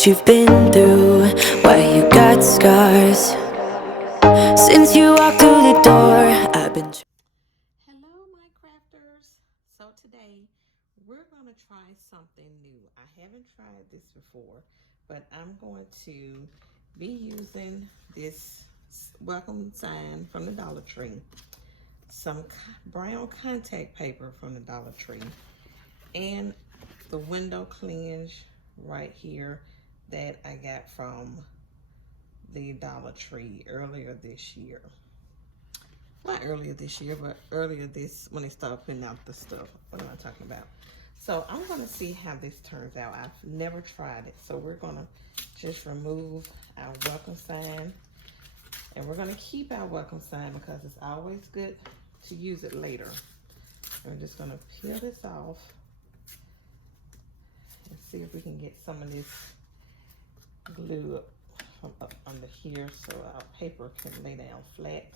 what you've been through, why you got scars. Since you walked through the door, I've been. Hello, my crafters. So today we're going to try something new. I haven't tried this before, but I'm going to be using this welcome sign from the Dollar Tree, some brown contact paper from the Dollar Tree, and the window cleanse right here that I got from the Dollar Tree earlier this year. Not earlier this year, but earlier this, when they started putting out the stuff. What am I talking about? So I'm gonna see how this turns out. I've never tried it. So we're gonna just remove our welcome sign, and we're gonna keep our welcome sign because it's always good to use it later. We're just gonna peel this off and see if we can get some of this glue up from up under here so our paper can lay down flat.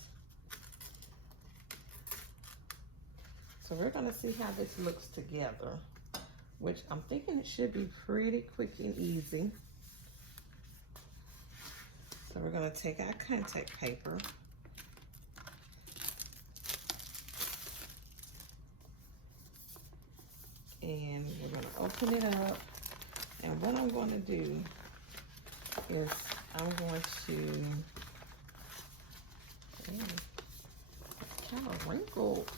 So we're gonna see how this looks together, which I'm thinking it should be pretty quick and easy. So we're gonna take our contact paper and we're gonna open it up. And what I'm gonna do is I'm going to, it's kind of wrinkled,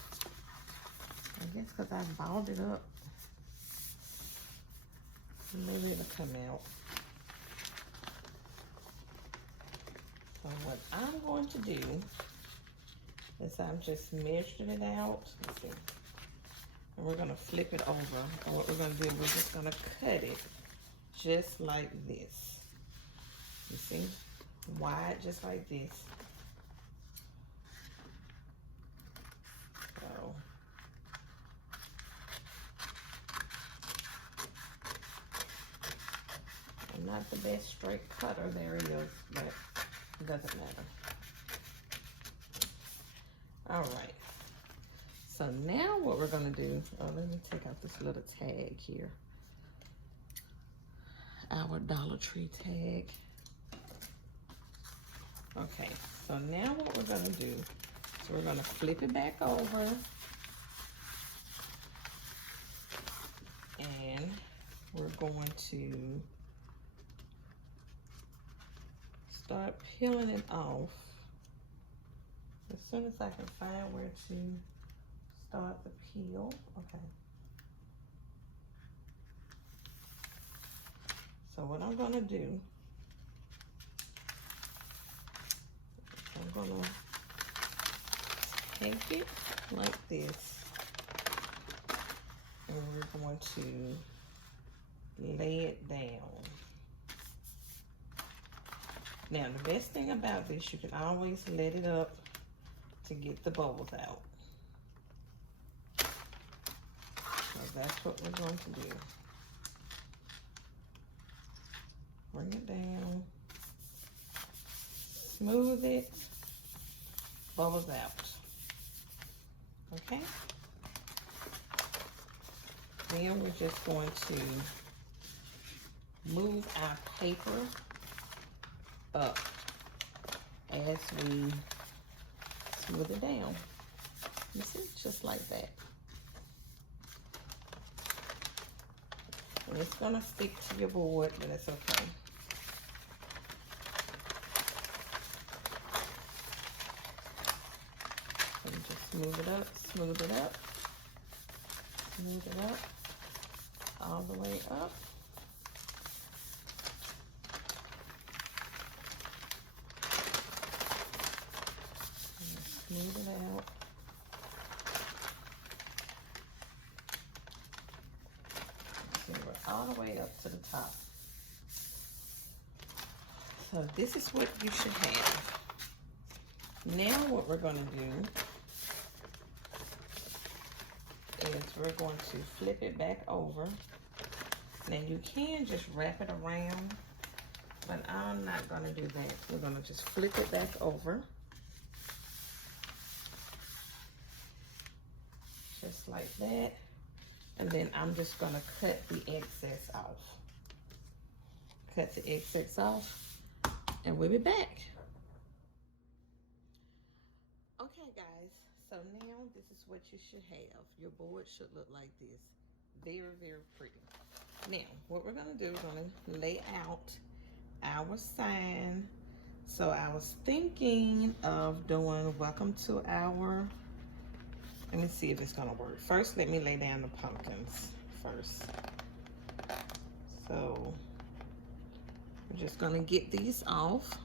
I guess because I balled it up. Maybe it'll come out. So what I'm going to do is I'm just measuring it out. Let's see. And we're gonna flip it over. And what we're gonna do, we're just gonna cut it just like this. You see? Wide, just like this. So I'm not the best straight cutter there is, but it doesn't matter. All right. So now what we're gonna do, let me take out this little tag here. Our Dollar Tree tag. Okay, so now what we're gonna do is we're gonna flip it back over and we're going to start peeling it off as soon as I can find where to start the peel. Okay. So what I'm gonna do, I'm gonna take it like this, and we're going to lay it down. Now the best thing about this, you can always let it up to get the bubbles out. So that's what we're going to do. Bring it down, smooth it, bubbles out. Okay? Then we're just going to move our paper up as we smooth it down. You see, just like that. And it's gonna stick to your board, but it's okay. So you just smooth it up, smooth it up, smooth it up, all the way up. And smooth it out. So we're all the way up to the top. So this is what you should have. Now what we're gonna do is we're going to flip it back over. Now you can just wrap it around, but I'm not gonna do that. We're gonna just flip it back over. Just like that. And then I'm just gonna cut the excess off. cut the excess off, and we'll be back. Okay guys, so now this is what you should have. Your board should look like this. Very, very pretty. Now, what we're gonna do, we're gonna lay out our sign. So I was thinking of doing welcome to our, let me see if it's gonna work. First, let me lay down the pumpkins first. So we're just gonna get these off.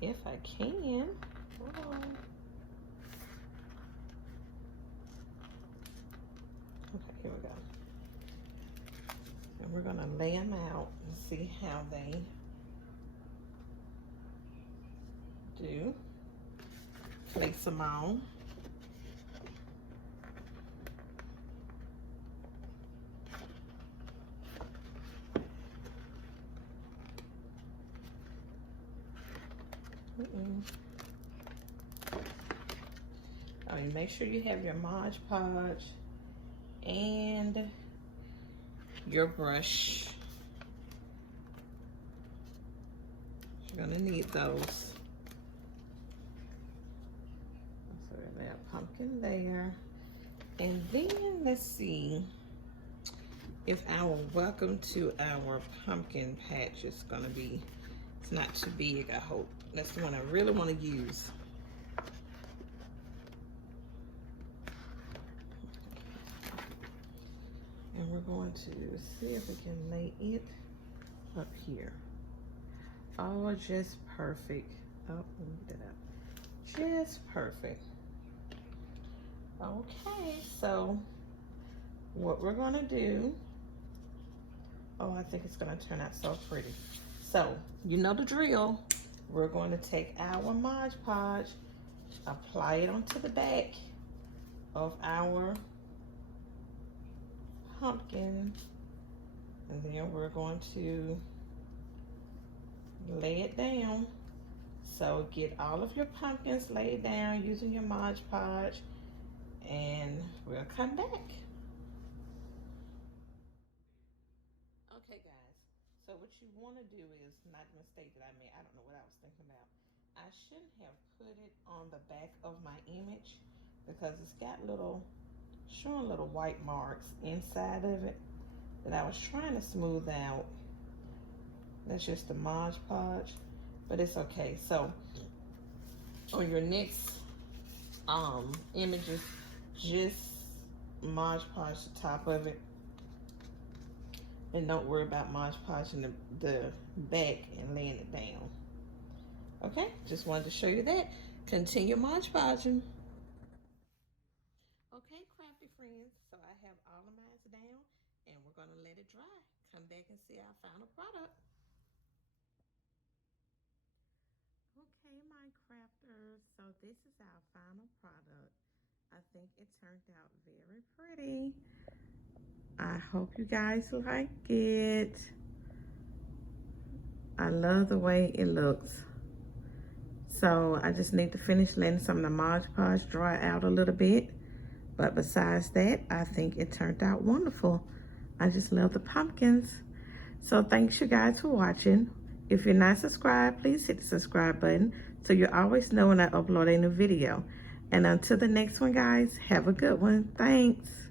If I can. Hold on. Okay, here we go. And we're gonna lay them out and see how they do. Place them on. Oh, you make sure you have your Mod Podge and your brush. You're gonna need those. So we have a pumpkin there. And then let's see if our welcome to our pumpkin patch is gonna be, it's not too big, I hope. That's the one I really want to use. And we're going to see if we can lay it up here. Oh, just perfect. Oh, let me get that up. Just perfect. Okay, so what we're gonna do, oh, I think it's gonna turn out so pretty. So, you know the drill. We're going to take our Mod Podge, apply it onto the back of our pumpkin, and then we're going to lay it down. So get all of your pumpkins laid down using your Mod Podge, and we'll come back. Okay guys, so what you want to do is, not the mistake that I made, I don't know what I was thinking about. I shouldn't have put it on the back of my image because it's got little, showing little white marks inside of it that I was trying to smooth out. That's just the Mod Podge, but it's okay. So on your next images, just Mod Podge the top of it, and don't worry about Mod Podging the back and laying it down. Okay, just wanted to show you that. Continue Mod Podging. Okay, crafty friends, so I have all of mine down, and we're gonna let it dry. Come back and see our final product. Okay, my crafters, so this is our final product. I think it turned out very pretty. I hope you guys like it. I love the way it looks. So I just need to finish letting some of the Mod Podge dry out a little bit. But besides that, I think it turned out wonderful. I just love the pumpkins. So thanks you guys for watching. If you're not subscribed, please hit the subscribe button so you always know when I upload a new video. And until the next one, guys, have a good one. Thanks.